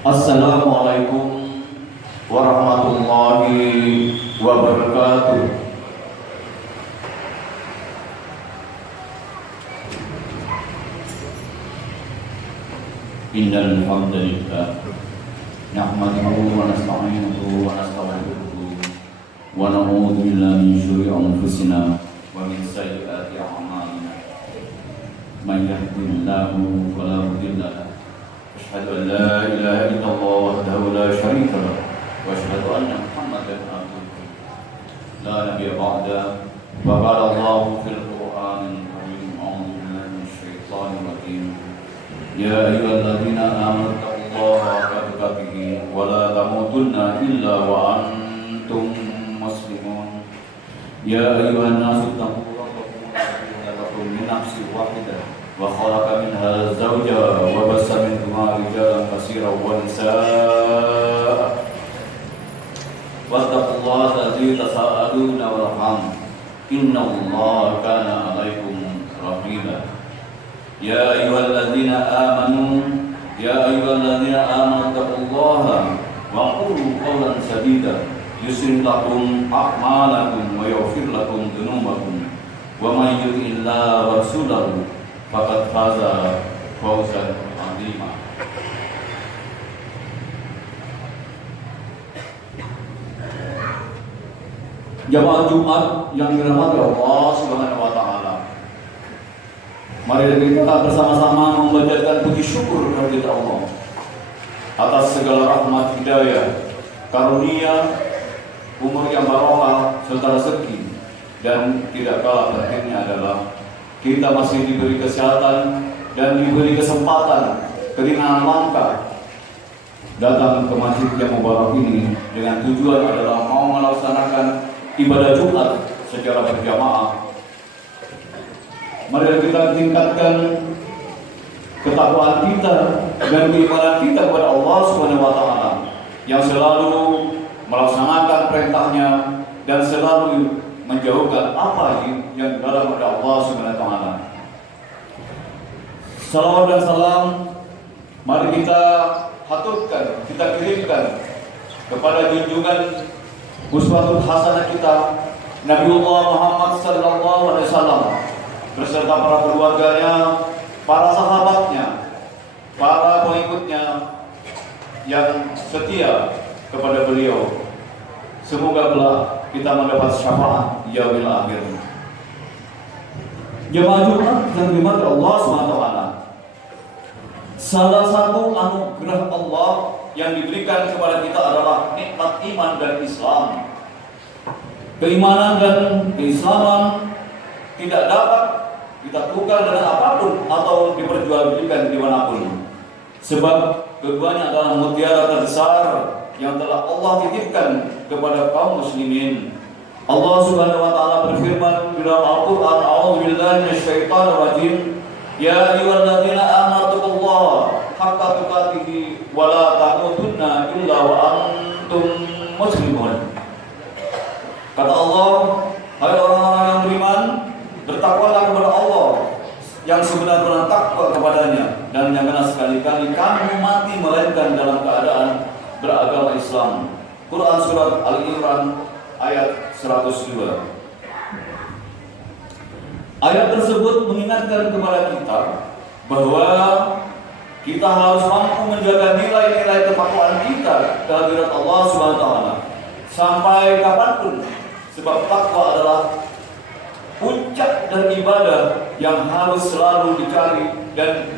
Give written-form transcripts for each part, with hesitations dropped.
Assalamualaikum warahmatullahi wabarakatuh. Innal hamdalillah nahmaduhu wa nasta'inuhu wa nastaghfiruh wa na'udzu billahi min shururi anfusina wa min sayyiati a'malina. Man yahdihillahu fala mudilla lahu أشهد أن لا إله إلا الله وحده لا شريك له وأشهد أن محمدا عبده لا نبي بعده وقال الله في القرآن الكريم أعوذ بالله من الشيطان الرجيم يا أيها الذين آمنوا اتقوا الله حق تقاته ولا تموتن إلا وأنتم مسلمون يا أيها الناس اتقوا ربكم الذي خلقكم من نفس واحدة وخلق منها زوجها وبث منهما رجالا كثيرا ونساء واتقوا الله الذي تساءلون والأرحام إن الله كان عليكم رقيبا يا أيها الذين آمنوا اتقوا الله وقولوا قولا سديدا يصلح لكم أعمالكم ويغفر لكم ذنوبكم ومن يطع الله ورسوله faqad faza fawzan 'azima. Jamaah Jumat yang dirahmati Allah Subhanahu wa taala. Mari kita bersama-sama memanjatkan puji syukur kehadirat Allah atas segala rahmat hidayah, karunia, umur yang barokah serta rezeki, dan tidak kalah pentingnya adalah kita masih diberi kesehatan dan diberi kesempatan keringanan langkah datang ke masjid yang mubarak ini dengan tujuan adalah mau melaksanakan ibadah Jumat secara berjamaah. Mari kita tingkatkan ketakwaan kita dan keimanan kita kepada Allah Subhanahu wa taala yang selalu melaksanakan perintahnya dan selalu menjauhkan apa yang dalam pada Allah Subhanahu wa taala. Salawat dan salam mari kita haturkan, kita kirimkan kepada junjungan uswatul hasanah kita Nabiullah Muhammad sallallahu alaihi wasallam beserta para keluarganya, para sahabatnya, para pengikutnya yang setia kepada beliau. Semoga kita mendapat syafaat yaumil akhir. Jemaah Jumat yang dimati Allah SWT, salah satu anugerah Allah yang diberikan kepada kita adalah nikmat iman dan Islam. Keimanan dan keislaman tidak dapat kita tukar dengan apapun atau diperjualbelikan dimanapun, sebab keduanya adalah mutiara terbesar yang telah Allah titipkan kepada kaum muslimin. Allah Subhanahu wa taala berfirman di dalam Al-Qur'an, "A'udzu billahi minasyaitonir rajim. Ya ayyuhalladzina amanu taqullaha haqqa tuqatih wa la tamutunna illa wa antum muslimun." Kata Allah, hai orang-orang yang beriman, bertakwalah kepada Allah yang sebenar-benar takwa kepadanya, dan janganlah sekali-kali kamu mati melainkan dalam keadaan beragama Islam. Quran surat Al-Imran ayat 102. Ayat tersebut mengingatkan kepada kita bahwa kita harus mampu menjaga nilai-nilai ketakwaan kita kehadirat Allah Subhanahu wa taala sampai kapanpun, sebab takwa adalah puncak dari ibadah yang harus selalu dicari dan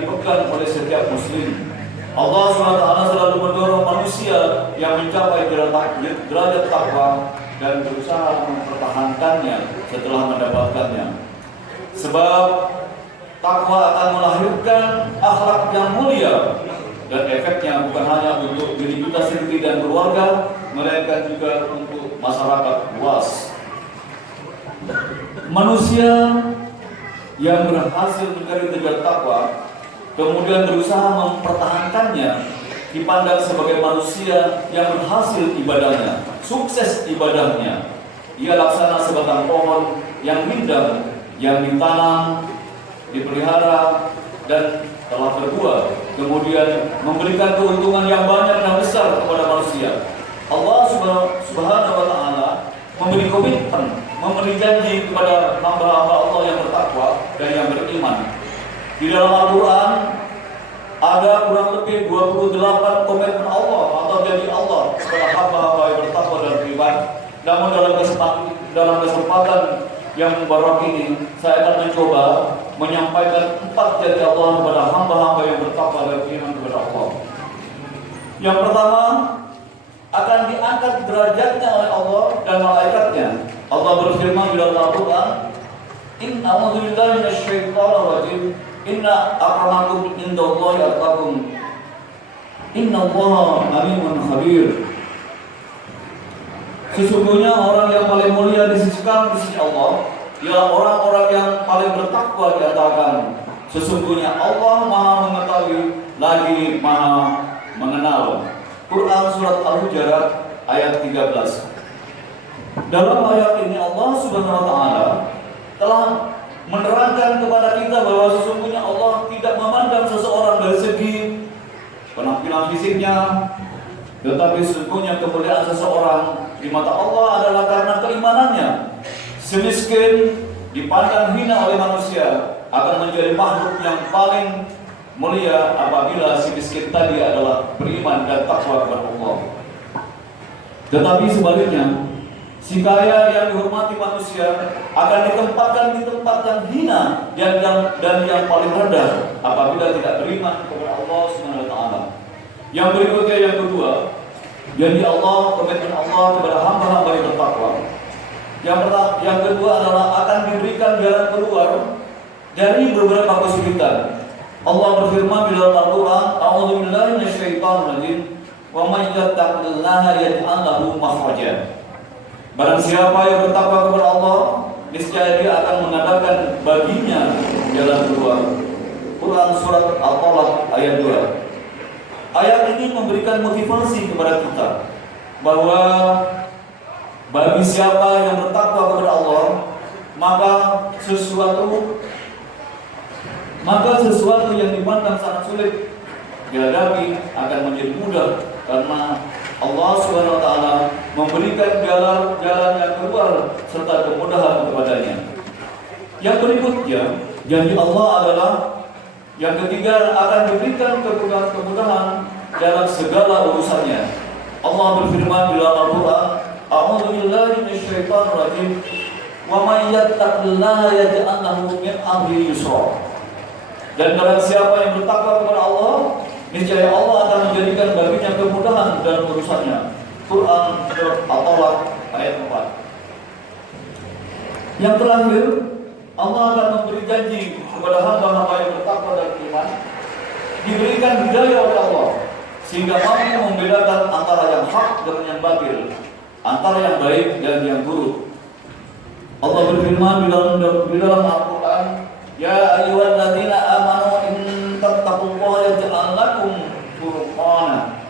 dipegang oleh setiap muslim. Allah SWT selalu mendorong manusia yang mencapai derajat takwa dan berusaha mempertahankannya setelah mendapatkannya. Sebab takwa akan melahirkan akhlak yang mulia, dan efeknya bukan hanya untuk diri kita sendiri dan keluarga, melainkan juga untuk masyarakat luas. Manusia yang berhasil mencari derajat takwa kemudian berusaha mempertahankannya, dipandang sebagai manusia yang berhasil ibadahnya, sukses ibadahnya. Ia laksana sebatang pohon yang rindang, yang ditanam, dipelihara, dan telah berbuah, kemudian memberikan keuntungan yang banyak dan besar kepada manusia. Allah Subhanahu wa Ta'ala memberi komitmen, memberi janji kepada hamba-hamba Allah yang bertakwa dan yang beriman. Di dalam Al-Quran ada kurang lebih 28 komitmen Allah atau janji Allah kepada hamba-hamba yang bertakwa dan beriman. Namun dalam kesempatan yang mubarak ini, saya akan mencoba menyampaikan 4 janji Allah kepada hamba-hamba yang bertakwa dan beriman kepada Allah. Yang pertama, akan diangkat derajatnya oleh Allah dan malaikatnya. Allah berfirman di dalam Al-Quran, Inna a'udzubillahi minasyaitonir rajim. Inna akramakum indallahi atqakum. Innallaha alimun khabir. Sesungguhnya orang yang paling mulia di sisi Allah ialah orang-orang yang paling bertakwa di antara kamu. Sesungguhnya Allah Maha mengetahui lagi Maha mengenal. Quran surat Al-Hujurat ayat 13. Dalam ayat ini Allah Subhanahu wa Ta'ala telah menerangkan kepada kita bahwa sesungguhnya Allah tidak memandang seseorang dari segi penampilan fisiknya, tetapi sesungguhnya kemuliaan seseorang di mata Allah adalah karena keimanannya. Semiskin dipandang hina oleh manusia akan menjadi makhluk yang paling mulia apabila si miskin tadi adalah beriman dan takwa kepada Allah. Tetapi sebaliknya, si kaya yang dihormati manusia akan ditempatkan di tempat yang hina dan yang paling rendah apabila tidak beriman kepada Allah Subhanahu wa Ta'ala. Yang berikutnya, yang kedua, janji Allah, komitmen Allah kepada hamba-hamba yang bertakwa. Yang kedua adalah akan diberikan jalan keluar dari beberapa kesulitan. Allah berfirman di dalam Al-Quran, A'udzubillahi minasyaitonir rajim, wa may yattaqillaha yaj'al lahu makhraja. Barang siapa yang bertakwa kepada Allah, niscaya dia akan mengadakan baginya jalan keluar. Quran surat Al-Talaq ayat 2. Ayat ini memberikan motivasi kepada kita bahwa bagi siapa yang bertakwa kepada Allah, maka sesuatu yang dipandang sangat sulit dihadapi akan menjadi mudah karena Allah Subhanahu wa Ta'ala memberikan jalan yang keluar serta kemudahan kepadanya. Yang berikutnya, janji Allah adalah yang ketiga akan diberikan kemudahan dalam segala urusannya. Allah berfirman di dalam Al-Quran, A'udzubillahi minasyaitonir rajim, wa may yattaqillaha yaj'al lahu min amrihi yusra. Dan barang siapa yang bertakwa kepada Allah, niscaya Allah akan menjadikan baginya kemudahan dalam urusannya. Quran surat Al-Talaq ayat 4. Yang terakhir, Allah akan memberi janji kepada hamba-hamba yang bertakwa dan beriman, diberikan hidayah oleh Allah sehingga mampu membedakan antara yang hak dengan yang batil, antara yang baik dan yang buruk. Allah berfirman di dalam Al-Quran, Ya ayyuhalladzina amanu in tattaqullaha yaj'al lakum furqana.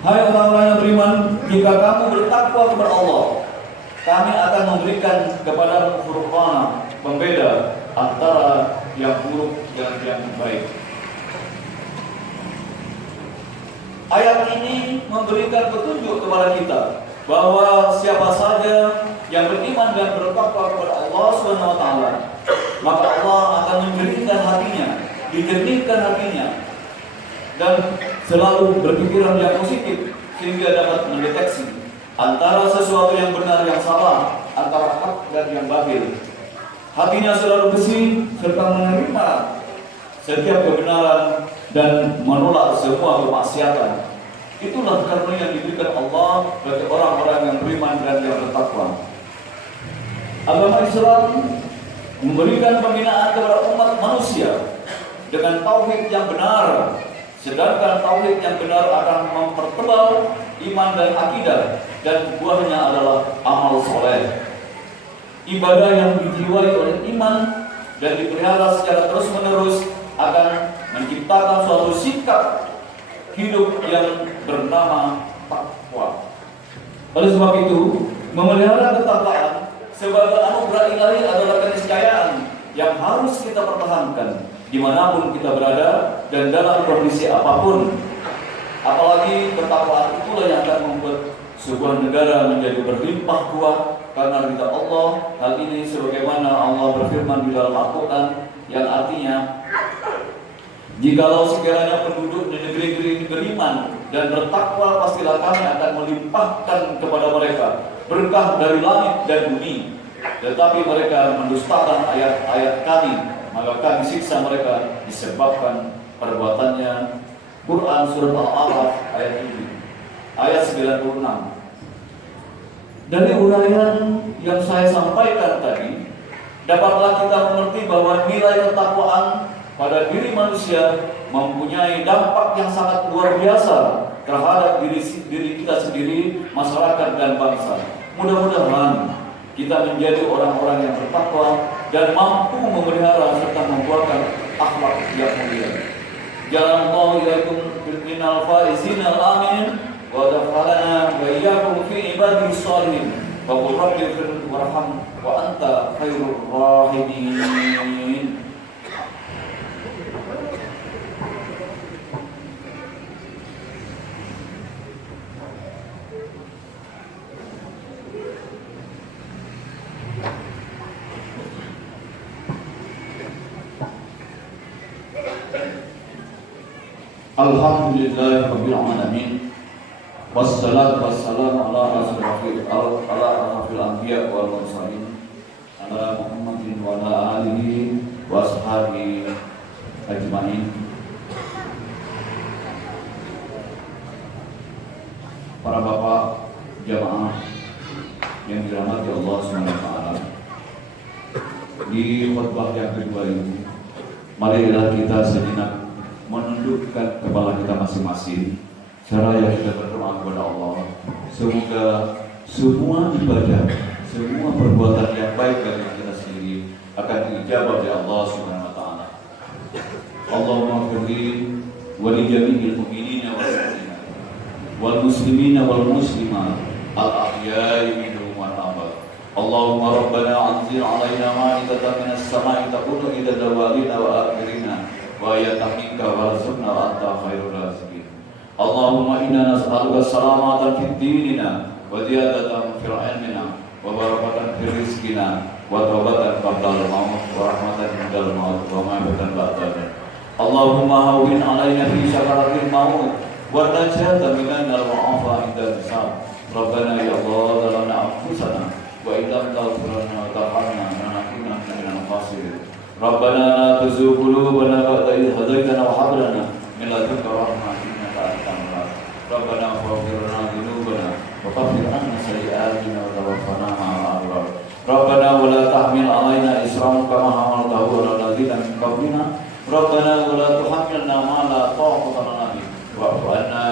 Hai orang-orang yang beriman, jika kamu bertakwa kepada Allah, kami akan memberikan kepada furqana, pembeda antara yang buruk dan yang baik. Ayat ini memberikan petunjuk kepada kita bahwa siapa saja yang beriman dan bertakwa kepada Allah Subhanahu wa Ta'ala, maka Allah akan menjernihkan hatinya, dijernihkan hatinya, dan selalu berpikiran yang positif sehingga dapat mendeteksi antara sesuatu yang benar yang salah, antara hak dan yang batil. Hatinya selalu bersih serta menerima setiap kebenaran dan menolak semua kemaksiatan. Itulah karunia yang diberikan Allah bagi orang-orang yang beriman dan yang bertakwa. Agama Islam memberikan pembinaan kepada umat manusia dengan tauhid yang benar, sedangkan tauhid yang benar akan mempertebal iman dan akidah, dan buahnya adalah amal soleh. Ibadah yang dijiwai oleh iman dan dipelihara secara terus-menerus akan menciptakan suatu sikap hidup yang bernama takwa. Oleh sebab itu, memelihara ketakwaan sebagai anugerah ilahi adalah keniscayaan yang harus kita pertahankan. dimanapun kita berada dan dalam kondisi apapun. Apalagi ketakwaan itulah yang akan membuat sebuah negara menjadi berlimpah ruah karena ridha Allah. Hal ini sebagaimana Allah berfirman di dalam Al-Quran yang artinya, jikalau sekiranya penduduk di negeri-negeri ini beriman dan bertakwa, pastilah kami akan melimpahkan kepada mereka berkah dari langit dan bumi. Tetapi mereka mendustakan ayat-ayat kami, maka kami siksa mereka disebabkan perbuatannya. Quran Surat Al-A'raf ayat 7, ayat 96. Dari uraian yang saya sampaikan tadi, dapatlah kita mengerti bahwa nilai ketakwaan pada diri manusia mempunyai dampak yang sangat luar biasa terhadap diri kita sendiri, masyarakat dan bangsa. Mudah-mudahan kita menjadi orang-orang yang bertakwa dan mampu memelihara serta membuahkan akhlak yang mulia. Jazakallahu ilaikum minal faizin al-amin wa dakhalana wa iyyakum fi ibadihi shalihin. Wa qul rabbi ighfir warham wa anta khairur rahimin. Alhamdulillahirabbil alamin. Wassalatu wassalamu ala asyrafil anbiya wal mursalin, ala Muhammadin wa ala alihi wa ashabihi ajmain. Para bapak jamaah yang dirahmati Allah Subhanahu wa taala, di khutbah yang kedua ini marilah kita sejenak menundukkan kepala kita masing-masing seraya kita berdoa kepada Allah. Semoga semua ibadah, semua perbuatan yang baik bagi kita sendiri akan diijabah oleh Allah Subhanahu wa taala. Allahumma ighfir wa li jami'il mu'minina wal muslimat wal muslimina wal muslimat al-ahya'i minhum wal amwat. Allahumma rabbana anzil 'alaina ma'idatan minas sama'i takunu ila dawalina wa akhirina wa yatamika warzuqna wa anta khairur raziqin. Allahumma inna nas'aluka salamatan fid dinina wa ziyadatan fil ilmina wa barakatan fil rizqina wa tawbatan qabla al-maut wa rahmatan ba'da al-maut wa ma'batan ba'da. Allahumma hawwin 'alaina fi sakaratil maut wa najatan minal wa'afa inda hisab. Rabbana ya Allah zalamna anfusana wa illam taghfir lana wa tarhamna lanakunanna minal khasirin. Rabbana la tuzigh qulubana ba'da idh hadaytana wa hab lana min ladunka rahmah innaka antal wahhab. Rabbana ighfir lana dhunubana wa kaffir 'anna sayyi'atina wa tawaffana ma'al abrar. Rabbana wa la tahmil 'alaina isran kama hamaltahu 'alal ladzina min qablina. Rabbana wa la tuhammilna ma la taqata lana bihi wa'fu 'anna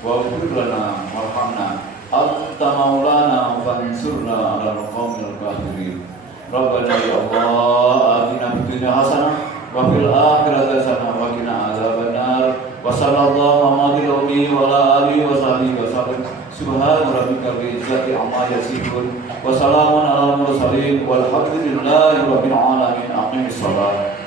waghfir lana warhamna anta maulana fansurna 'alal qaumil kafirin. Rabbana ya Allah atina fid dunya hasanah wa fil akhirati hasanah wa qina adzabannar. Wa sallallahu alaihi wa ala alihi wa sahbihi wa sallam. Subhana rabbika rabbil izzati amma yasifun wa salamun alal mursalin walhamdulillahi rabbil alamin. Aqimis shalah.